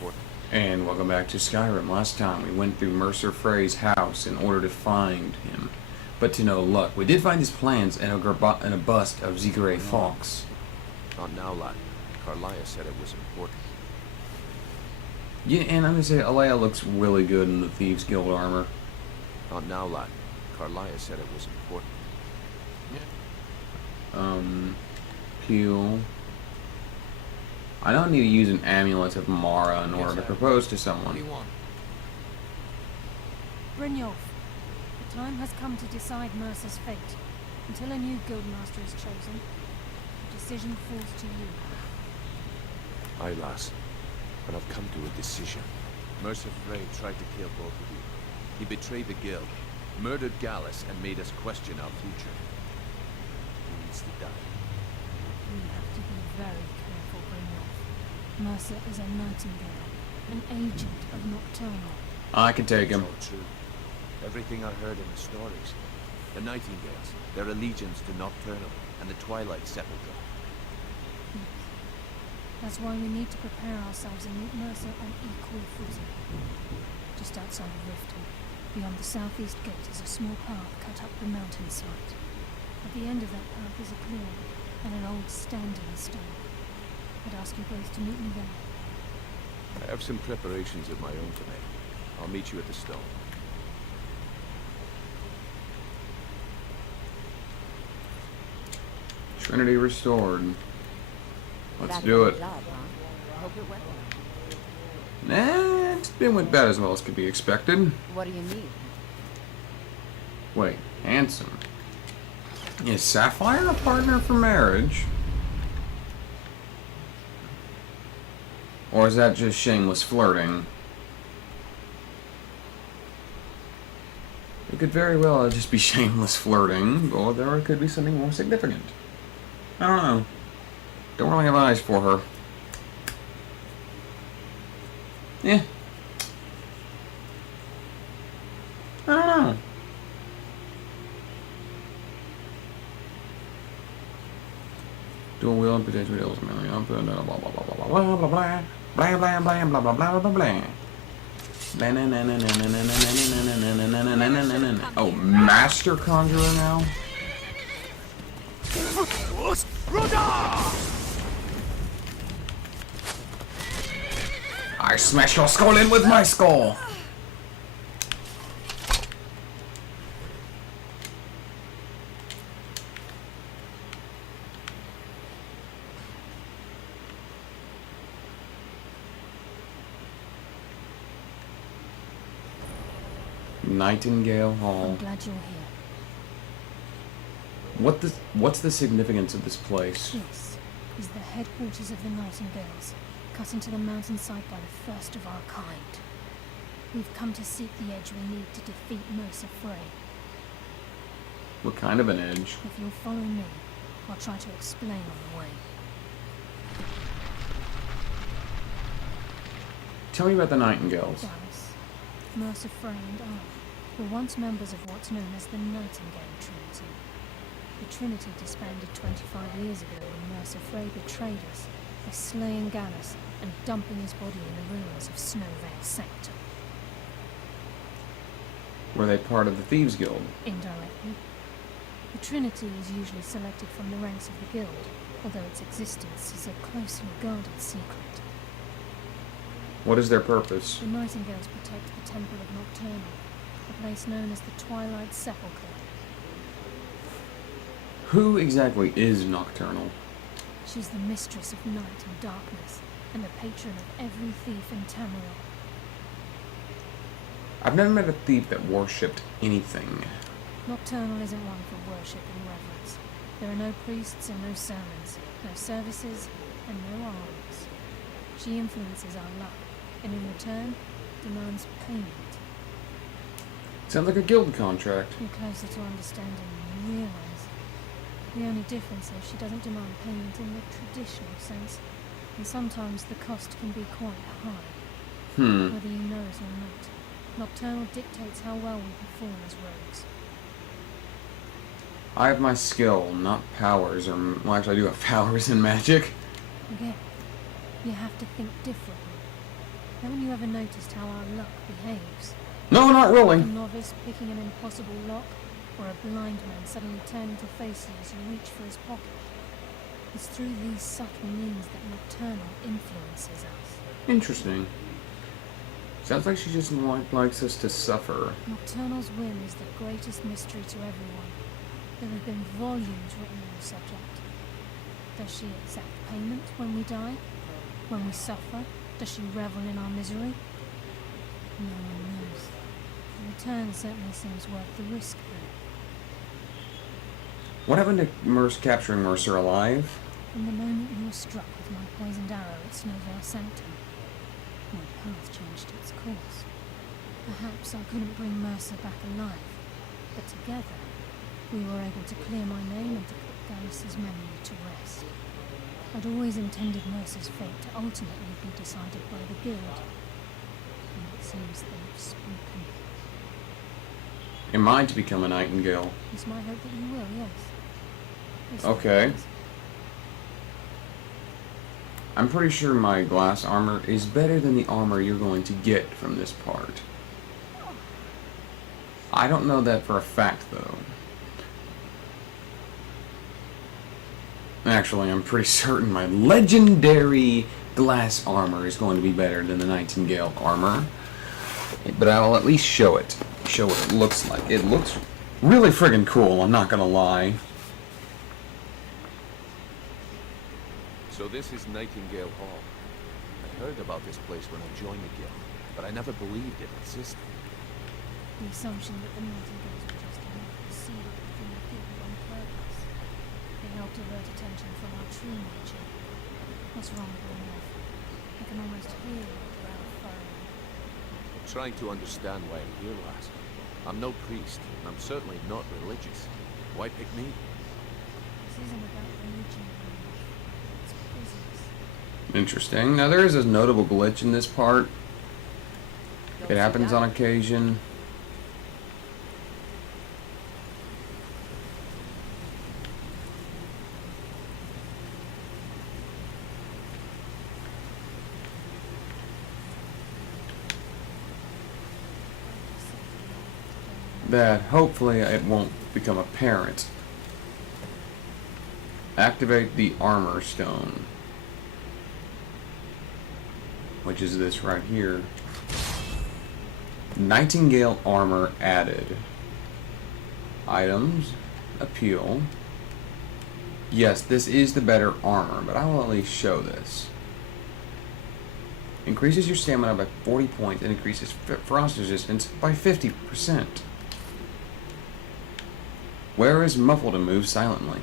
important. And welcome back to Skyrim. Last time we went through Mercer Frey's house in order to find him, but to no luck. We did find his plans and a bust of Zigare Fox. Not now, lad. Carlia said it was important. Yeah, and I'm gonna say Alea looks really good in the Thieves Guild armor. Not now, lad. Carlia said it was important. Peel. I don't need to use an amulet of Mara in order to propose to someone. What do you want? Brynjolf, the time has come to decide Mercer's fate. Until a new guildmaster is chosen, the decision falls to you. Aye, lass. But I've come to a decision. Mercer Frey tried to kill both of you. He betrayed the guild, murdered Gallus, and made us question our future. He needs to die. We have to be very careful, Brynjolf. Mercer is a Nightingale, an agent of Nocturnal. I can take him. It's all true. Everything I heard in the stories. The Nightingales, their allegiance to Nocturnal, and the Twilight Sepulchre. That's why we need to prepare ourselves and meet Mercer on equal footing. Just outside of Riften, beyond the southeast gate, is a small path cut up the mountainside. At the end of that path is a clearing and an old standing stone. I'd ask you both to meet me there. I have some preparations of my own to make. I'll meet you at the stone. Trinity restored. Let's do it. Job, huh? Hope it went well. It went about as well as could be expected. What do you need? Wait, handsome. Is Sapphire a partner for marriage? Or is that just shameless flirting? It could very well just be shameless flirting, or there could be something more significant. I don't know. Don't really have eyes for her. Yeah. I don't know. Dual wheel and potato wheels, blah blah blah blah blah blah blah blah blah blah blah blah blah blah blah. Oh, Master Conjurer now? I smash your skull in with my skull! Nightingale Hall. I'm glad you're here. What's the significance of this place? This is the headquarters of the Nightingales, cut into the mountainside by the first of our kind. We've come to seek the edge we need to defeat Mercer Frey. What kind of an edge? If you'll follow me, I'll try to explain on the way. Tell me about the Nightingales. Gallus, Mercer Frey and I were once members of what's known as the Nightingale Trinity. The Trinity disbanded 25 years ago when Mercer Frey betrayed us by slaying Gallus and dumping his body in the ruins of Snowvale Sector. Were they part of the Thieves Guild? Indirectly. The Trinity is usually selected from the ranks of the Guild, although its existence is a closely guarded secret. What is their purpose? The Nightingales protect the Temple of Nocturnal, a place known as the Twilight Sepulchre. Who exactly is Nocturnal? She's the mistress of night and darkness, and the patron of every thief in Tamriel. I've never met a thief that worshipped anything. Nocturnal isn't one for worship and reverence. There are no priests and no sermons, no services, and no arms. She influences our luck, and in return, demands payment. Sounds like a guild contract. You're closer to understanding than you realize. The only difference is she doesn't demand payment in the traditional sense, and sometimes the cost can be quite high. Whether you know it or not, Nocturnal dictates how well we perform as rogues. I have my skill, not powers, or... Well, actually, I do have powers in magic. Again, you have to think differently. Haven't you ever noticed how our luck behaves? No, not A really. novice picking an impossible lock, or a blind man suddenly turning to face you as you reach for his pocket. It's through these subtle means that Nocturnal influences us. Interesting. Sounds like she just likes us to suffer. Nocturnal's whim is the greatest mystery to everyone. There have been volumes written on the subject. Does she accept payment when we die? When we suffer? Does she revel in our misery? No one knows. The return certainly seems worth the risk, though. What happened to capturing Mercer alive? From the moment you were struck with my poisoned arrow at Snowvale Sanctum, my path changed its course. Perhaps I couldn't bring Mercer back alive, but together we were able to clear my name and to put Gallus' memory to rest. I'd always intended Mercer's fate to ultimately be decided by the Guild, and it seems they've spoken. Am I to become a Nightingale? It's my hope that you will, yes. Yes, Okay. it is. I'm pretty sure my glass armor is better than the armor you're going to get from this part. I don't know that for a fact, though. Actually, I'm pretty certain my legendary glass armor is going to be better than the Nightingale armor. But I'll at least show it. Show what it looks like. It looks really friggin' cool, I'm not gonna lie. So this is Nightingale Hall. I heard about this place when I joined the guild, but I never believed it existed. The assumption that the Nightingales were just seeded within the guild on purpose. They help divert attention from our true nature. What's wrong with them? I can almost hear the brow furrowing. I'm trying to understand why I'm here, lass. I'm no priest, and I'm certainly not religious. Why pick me? This isn't about religion, it's business. Interesting. Now there is a notable glitch in this part. It happens on occasion. That hopefully it won't become apparent. Activate the armor stone, which is this right here. Nightingale armor added. Items, appeal. Yes, this is the better armor, but I will at least show this. Increases your stamina by 40 points and increases frost resistance by 50%. Wear is muffled and moves silently.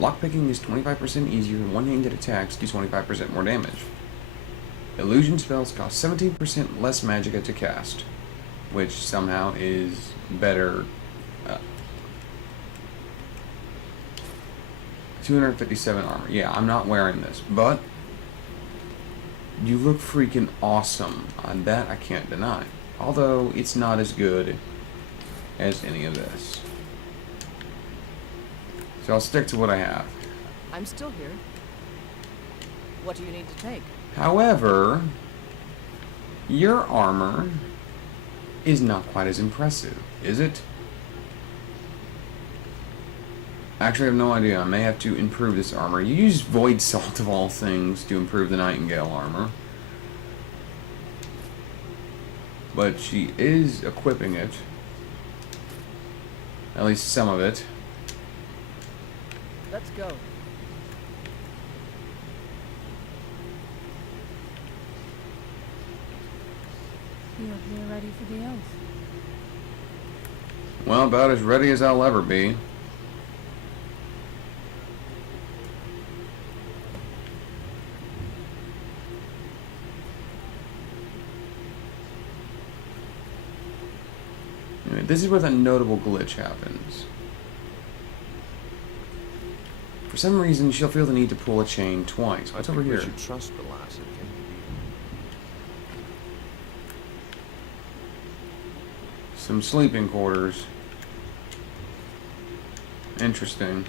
Lockpicking is 25% easier and one-handed attacks do 25% more damage. Illusion spells cost 17% less magic to cast, which somehow is better. 257 armor. Yeah, I'm not wearing this, but you look freaking awesome. That I can't deny. Although it's not as good as any of this. So I'll stick to what I have. I'm still here. What do you need to take? However, your armor is not quite as impressive, is it? Actually, I have no idea. I may have to improve this armor. You use Void Salt of all things to improve the Nightingale armor. But she is equipping it. At least some of it. Let's go. You're ready for the oath. Well, about as ready as I'll ever be. Anyway, this is where the notable glitch happens. For some reason, she'll feel the need to pull a chain twice. What's over here? We should trust the lass and take Some sleeping quarters. Interesting.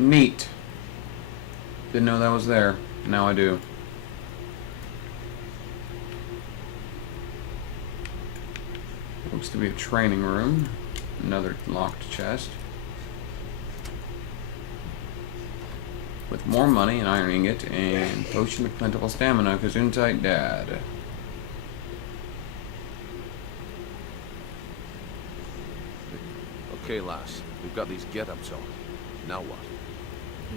Neat. Didn't know that was there. Now I do. Looks to be a training room. Another locked chest. With more money, an iron ingot, and potion of plentiful stamina, because Untite Dad. Okay, lass. We've got these get-ups on. Now what?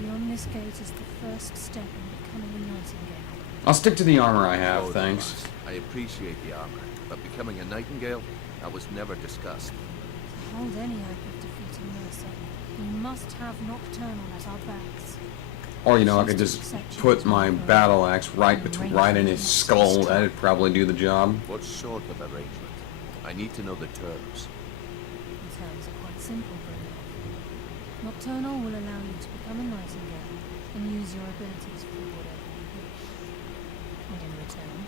Beyond this gate is the first step in becoming a Nightingale. I'll stick to the armor I have, Oh, thanks. lass, I appreciate the armor, but becoming a Nightingale, that was never discussed. To hold any hope of defeating Mercer, we must have Nocturnal at our backs. Or, you know, I could just put my battle axe right in his skull. That'd probably do the job. What sort of arrangement? I need to know the terms. The terms are quite simple, Bruno. Nocturnal will allow you to become a Nightingale and use your abilities for whatever you wish. And in return,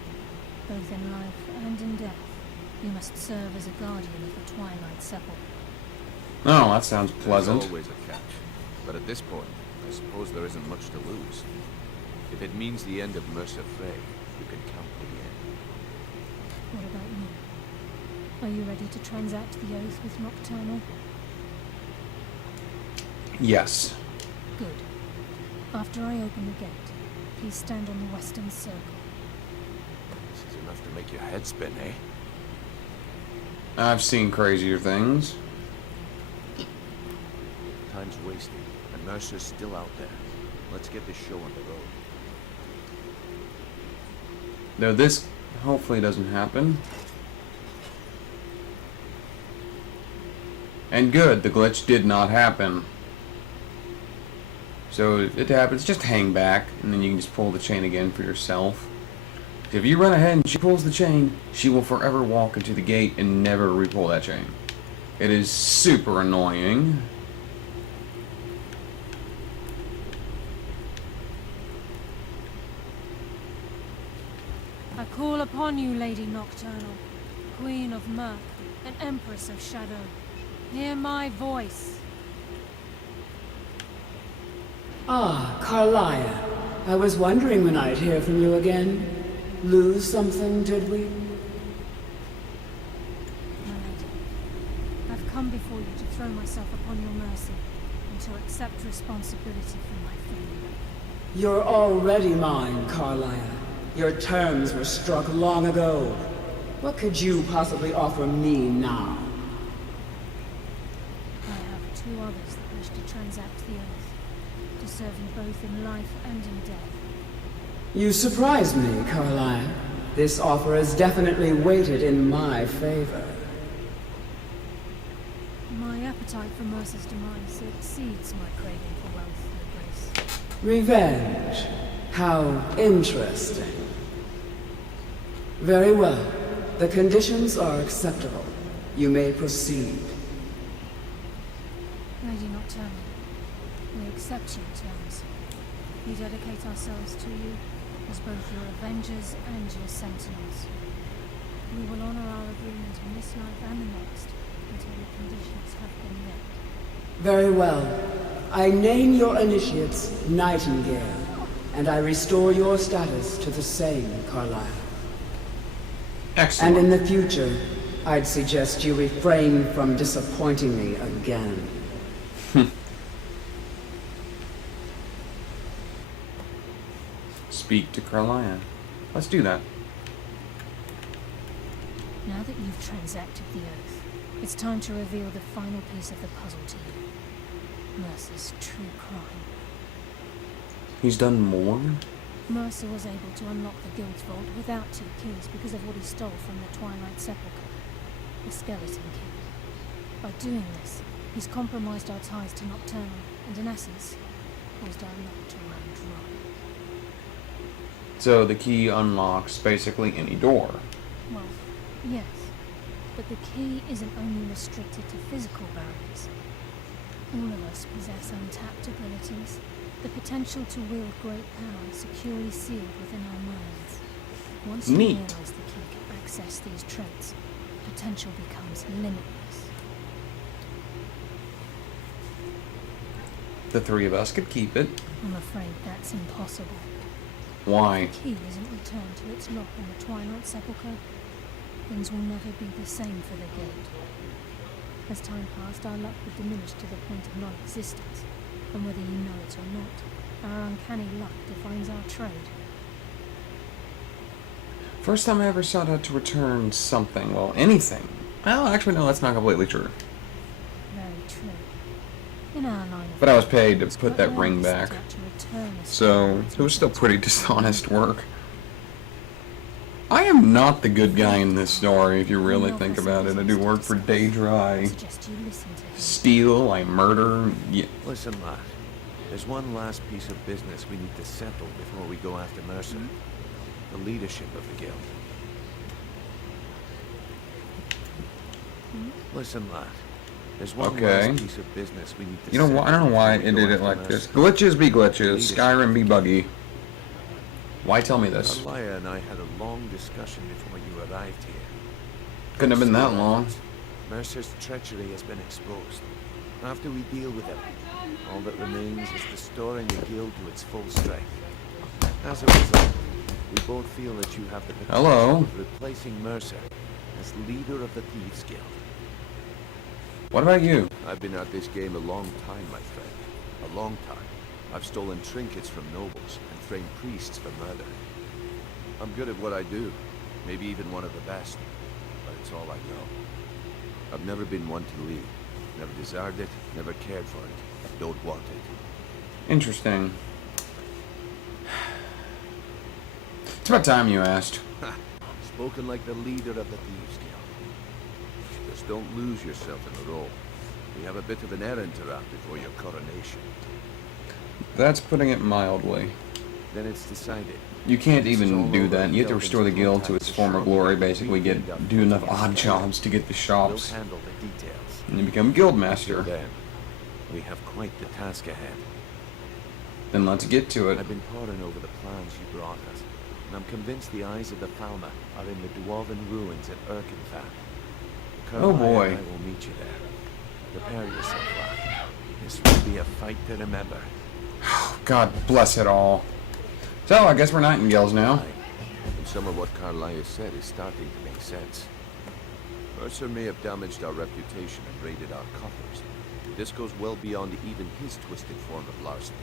both in life and in death, you must serve as a guardian of the Twilight Sepulchre. Oh, that sounds pleasant. There's always a catch. But at this point, I suppose there isn't much to lose. If it means the end of Mercer Frey, you can count me in. What about you? Are you ready to transact the oath with Nocturnal? Yes. Good. After I open the gate, please stand on the western circle. This is enough to make your head spin, eh? I've seen crazier things. Time's wasting, and Mercer's still out there. Let's get this show on the road. Though this hopefully doesn't happen. And good, the glitch did not happen. So if it happens, just hang back, and then you can just pull the chain again for yourself. If you run ahead and she pulls the chain, she will forever walk into the gate and never re-pull that chain. It is super annoying. I call upon you, Lady Nocturnal, Queen of Murk, and Empress of Shadow. Hear my voice. Ah, Carlia. I was wondering when I'd hear from you again. Lose something, did we? My lady, I've come before you to throw myself upon your mercy and to accept responsibility for my failure. You're already mine, Carlia. Your terms were struck long ago. What could you possibly offer me now? I have two others that wish to transact the oath, to serve you both in life and in death. You surprise me, Carlia. This offer is definitely weighted in my favor. My appetite for Mercer's demise exceeds my craving for wealth, Your Grace. Revenge. How interesting. Very well. The conditions are acceptable. You may proceed. Lady Nocturnal, we accept your terms. We dedicate ourselves to you as both your avengers and your sentinels. We will honor our agreement in this life and the next until the conditions have been met. Very well. I name your initiates Nightingale, and I restore your status to the same, Carlisle. Excellent. And in the future, I'd suggest you refrain from disappointing me again. Speak to Carlia. Let's do that. Now that you've transacted the oath, it's time to reveal the final piece of the puzzle to you. Mercer's true crime. He's done more? Mercer was able to unlock the Guild's vault without two keys because of what he stole from the Twilight Sepulchre, the Skeleton Key. By doing this, he's compromised our ties to Nocturnal and, in essence, caused our luck to run dry. So the key unlocks basically any door. Well, yes, but the key isn't only restricted to physical barriers. All of us possess untapped abilities, the potential to wield great power securely sealed within our minds. Once you Neat. realize the key can access these traits, potential becomes limitless. the three of us could keep it. I'm afraid that's impossible. Why? The key isn't returned to its lock in the Twilight Sepulchre. Things will never be the same for the Guild. As time passed, our luck would diminish to the point of non-existence, and whether you know it or not, our uncanny luck defines our trade. First time I ever sought out to return something, well, anything. Well, actually, no, that's not completely true. Very true. In our line of But I was work, paid to it's put quite that rare ring we set back. out to return a So, spirit it was still to pretty dishonest work. I am not the good guy in this story, if you really think about it. I do work for Daedra, I suggest you listen to him. steal, I murder. Yeah. Listen, lad. There's one last piece of business we need to settle before we go after Mercer. The leadership of the guild. Listen, lad. There's one Okay. last piece of business we need to You know settle what? I don't know why before we it go did it after like Mercer. this. Glitches be glitches, Skyrim be buggy. Why tell me this? Alaya and I had a long discussion before you arrived here. Couldn't have been that long. Mercer's treachery has been exposed. After we deal with it, all that remains is restoring the guild to its full strength. As a result, we both feel that you have the potential Hello. of replacing Mercer as leader of the Thieves Guild. What about you? I've been at this game a long time, my friend. A long time. I've stolen trinkets from nobles and framed priests for murder. I'm good at what I do. Maybe even one of the best. But it's all I know. I've never been one to lead. Never desired it, never cared for it. Don't want it. Interesting. It's about time you asked. Spoken like the leader of the Thieves Guild. Just don't lose yourself in the role. We have a bit of an errand to run before your coronation. That's putting it mildly. Then it's decided. You can't This is even all do over. that. You have to restore the guild to its former glory, basically do enough odd jobs to get the We'll shops, handle the details. and you become guild Till master. then, we have quite the task ahead. Then let's get to it. I've been poring over the plans you brought us, and I'm convinced the eyes of the Falmer are in the dwarven ruins at Erkenthal. Oh, boy. I will meet you there. Prepare yourself, lad. This will be a fight to remember. God bless it all. So, I guess we're Nightingales now. Aye. And some of what Carlisle said is starting to make sense. Mercer may have damaged our reputation and raided our coffers. This goes well beyond even his twisted form of larceny.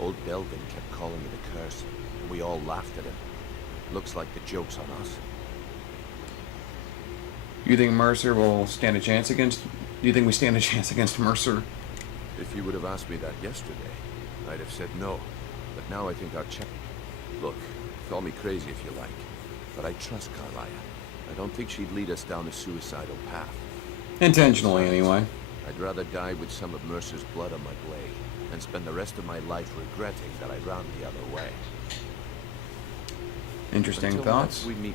Old Belvin kept calling it a curse, and we all laughed at him. Looks like the joke's on us. You think Mercer will stand a chance against... Do you think we stand a chance against Mercer? If you would have asked me that yesterday, I'd have said no. But now I think our check... Look, call me crazy if you like, but I trust Carlisle. I don't think she'd lead us down a suicidal path. Intentionally, anyway. I'd rather die with some of Mercer's blood on my blade than spend the rest of my life regretting that I ran the other way. Interesting Until thoughts. next we meet.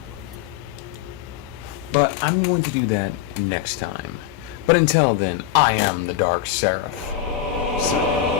But I'm going to do that next time. But until then, I am the Dark Seraph. So...